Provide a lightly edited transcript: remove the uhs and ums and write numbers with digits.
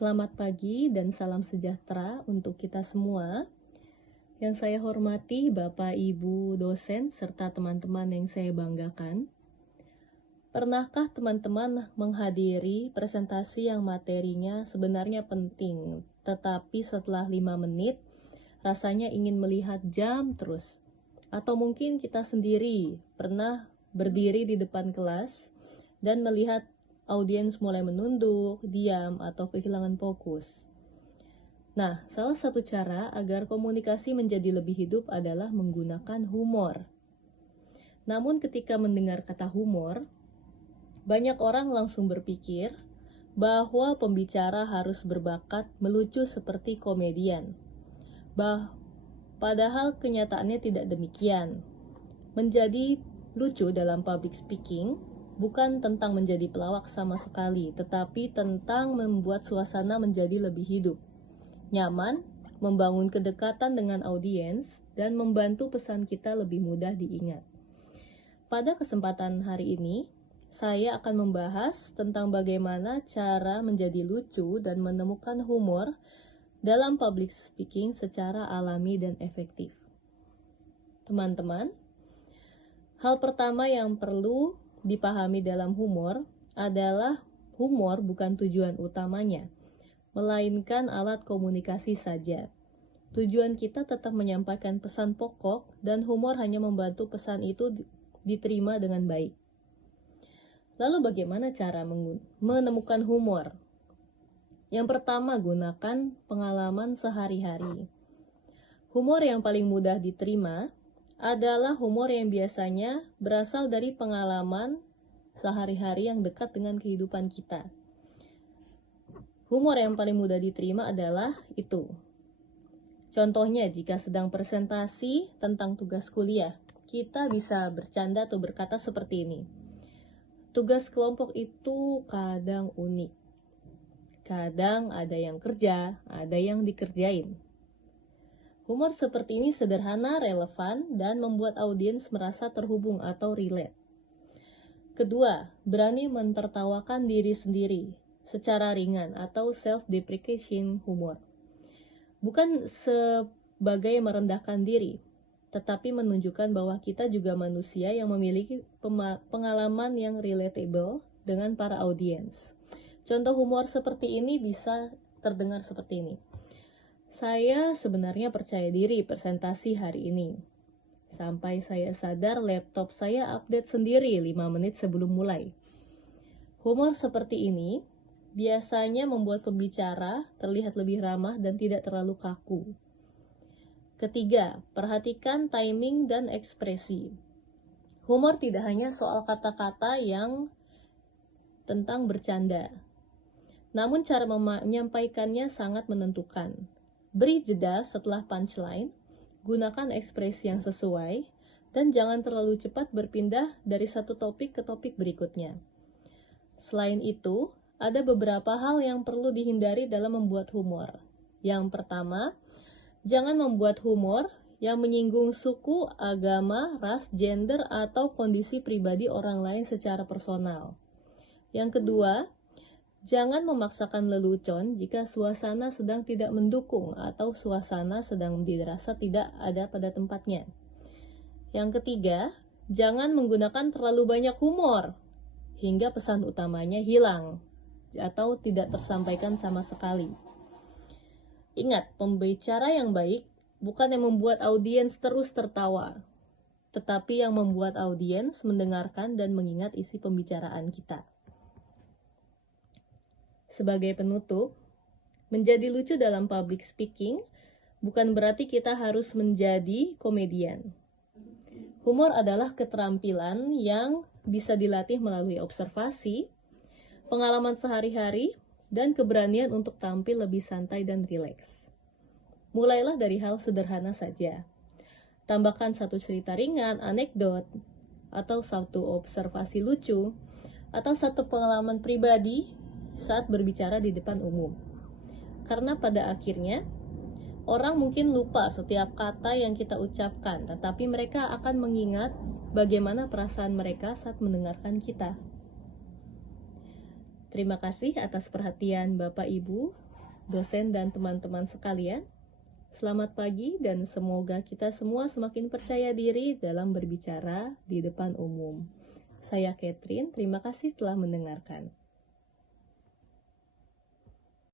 Selamat pagi dan salam sejahtera untuk kita semua. Yang saya hormati Bapak Ibu dosen serta teman-teman yang saya banggakan. Pernahkah teman-teman menghadiri presentasi yang materinya sebenarnya penting, tetapi setelah 5 menit rasanya ingin melihat jam terus? Atau mungkin kita sendiri pernah berdiri di depan kelas dan melihat audiens mulai menunduk, diam, atau kehilangan fokus. Nah, salah satu cara agar komunikasi menjadi lebih hidup adalah menggunakan humor. Namun ketika mendengar kata humor, banyak orang langsung berpikir bahwa pembicara harus berbakat melucu seperti komedian. Padahal kenyataannya tidak demikian. Menjadi lucu dalam public speaking bukan tentang menjadi pelawak sama sekali, tetapi tentang membuat suasana menjadi lebih hidup, nyaman, membangun kedekatan dengan audiens, dan membantu pesan kita lebih mudah diingat. Pada kesempatan hari ini, saya akan membahas tentang bagaimana cara menjadi lucu dan menemukan humor dalam public speaking secara alami dan efektif. Teman-teman, hal pertama yang perlu dipahami dalam humor adalah humor bukan tujuan utamanya, melainkan alat komunikasi saja. Tujuan kita tetap menyampaikan pesan pokok dan humor hanya membantu pesan itu diterima dengan baik. Lalu bagaimana cara menemukan humor? Yang pertama, gunakan pengalaman sehari-hari. Humor yang paling mudah diterima adalah humor yang biasanya berasal dari pengalaman sehari-hari yang dekat dengan kehidupan kita. Humor yang paling mudah diterima adalah itu. Contohnya, jika sedang presentasi tentang tugas kuliah, kita bisa bercanda atau berkata seperti ini. Tugas kelompok itu kadang unik. Kadang ada yang kerja, ada yang dikerjain. Humor seperti ini sederhana, relevan, dan membuat audiens merasa terhubung atau relate. Kedua, berani mentertawakan diri sendiri secara ringan atau self-deprecation humor. Bukan sebagai merendahkan diri, tetapi menunjukkan bahwa kita juga manusia yang memiliki pengalaman yang relatable dengan para audiens. Contoh humor seperti ini bisa terdengar seperti ini. Saya sebenarnya percaya diri presentasi hari ini. Sampai saya sadar laptop saya update sendiri 5 menit sebelum mulai. Humor seperti ini biasanya membuat pembicara terlihat lebih ramah dan tidak terlalu kaku. Ketiga, perhatikan timing dan ekspresi. Humor tidak hanya soal kata-kata yang tentang bercanda, namun cara menyampaikannya sangat menentukan. Beri jeda setelah punchline, gunakan ekspresi yang sesuai, dan jangan terlalu cepat berpindah dari satu topik ke topik berikutnya. Selain itu, ada beberapa hal yang perlu dihindari dalam membuat humor. Yang pertama, jangan membuat humor yang menyinggung suku, agama, ras, gender, atau kondisi pribadi orang lain secara personal. Yang kedua, jangan memaksakan lelucon jika suasana sedang tidak mendukung atau suasana sedang dirasa tidak ada pada tempatnya. Yang ketiga, jangan menggunakan terlalu banyak humor hingga pesan utamanya hilang atau tidak tersampaikan sama sekali. Ingat, pembicara yang baik bukan yang membuat audiens terus tertawa, tetapi yang membuat audiens mendengarkan dan mengingat isi pembicaraan kita. Sebagai penutup, menjadi lucu dalam public speaking bukan berarti kita harus menjadi komedian. Humor adalah keterampilan yang bisa dilatih melalui observasi, pengalaman sehari-hari, dan keberanian untuk tampil lebih santai dan rileks. Mulailah dari hal sederhana saja. Tambahkan satu cerita ringan, anekdot, atau satu observasi lucu, atau satu pengalaman pribadi saat berbicara di depan umum. Karena pada akhirnya, orang mungkin lupa setiap kata yang kita ucapkan, tetapi mereka akan mengingat bagaimana perasaan mereka saat mendengarkan kita. Terima kasih atas perhatian Bapak Ibu. dosen dan teman-teman sekalian. Selamat pagi dan semoga kita semua semakin percaya diri dalam berbicara di depan umum. Saya Catherine, terima kasih telah mendengarkan.